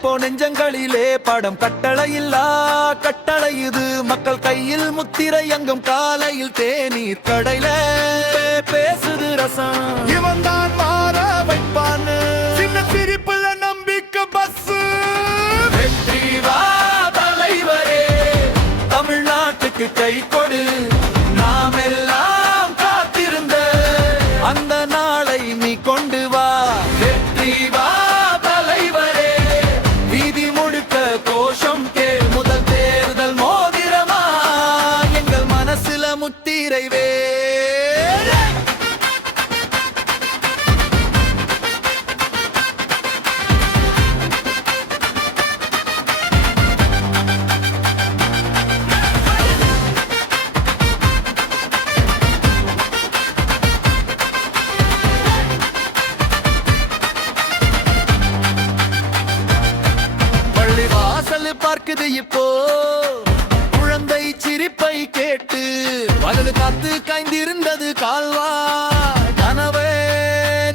நிற்போம் நெஞ்சங்களிலே படம் கட்டளையில்லா கட்டளை இது மக்கள் கையில் முத்திரை அங்கும் காலையில் தேநீர் கடையில பேசுது ரசம் இவன் தான் மாற வைப்பான்னு சின்ன சிரிப்புல நம்பிக்கை பஸ் வெற்றி வா தலைவரே தமிழ்நாட்டுக்கு கை கொடு நாம் எல்லாம் காத்திருந்த அந்த நாளை நீ கொண்டு வா வெற்றி வா தலைவரே வீதி முழுக்க கோஷம் கேள் முதல் தேர்தல் மோதிரமா எங்கள் மனசுல முத்திரை வாசல் பார்க்குது இப்போ குழந்தை சிரிப்பை கேட்டு வலது காத்து காய்ந்திருந்தது கால்வா கனவே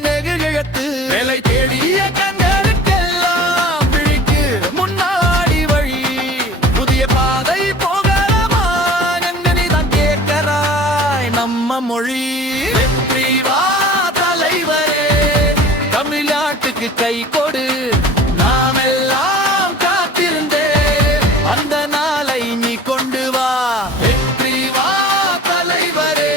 நெகிழத்து வேலை தேடிய கண்களுக்கெல்லாம் விழிக்கு முன்னாடி வழி புதிய பாதை போகலாமா என்னை தான் கேட்கிறாய் நம்ம மொழி வெற்றி வா தலைவரே தமிழ்நாட்டுக்கு கை கொடு நாம் எல்லாம் அந்த நாளை நீ கொண்டு வா வெற்றி வா தலைவரே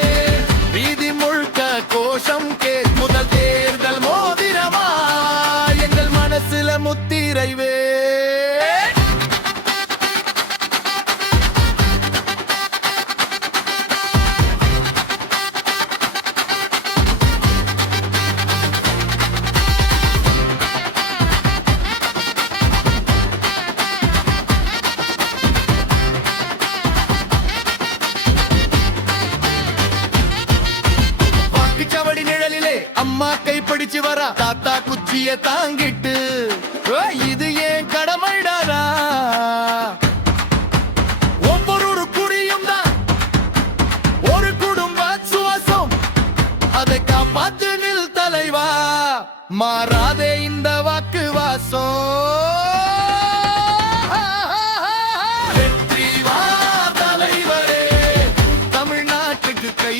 வீதி முழுக்க கோஷம் கேள் முதல் தேர்தல் மோதிரமா எங்கள் மனசுல முத்திரை அம்மா கை பிடிச்சு வரா தாத்தா குச்சிய தாங்கிட்டு இது ஏன் கடமைடாரா ஒவ்வொரு குடியும் தான் ஒரு குடும்ப சுவாசம் அதை காப்பாத்து நில் தலைவா மாறாதே இந்த வாக்கு வாசம் வெற்றி வா தலைவரே தமிழ்நாட்டுக்கு கை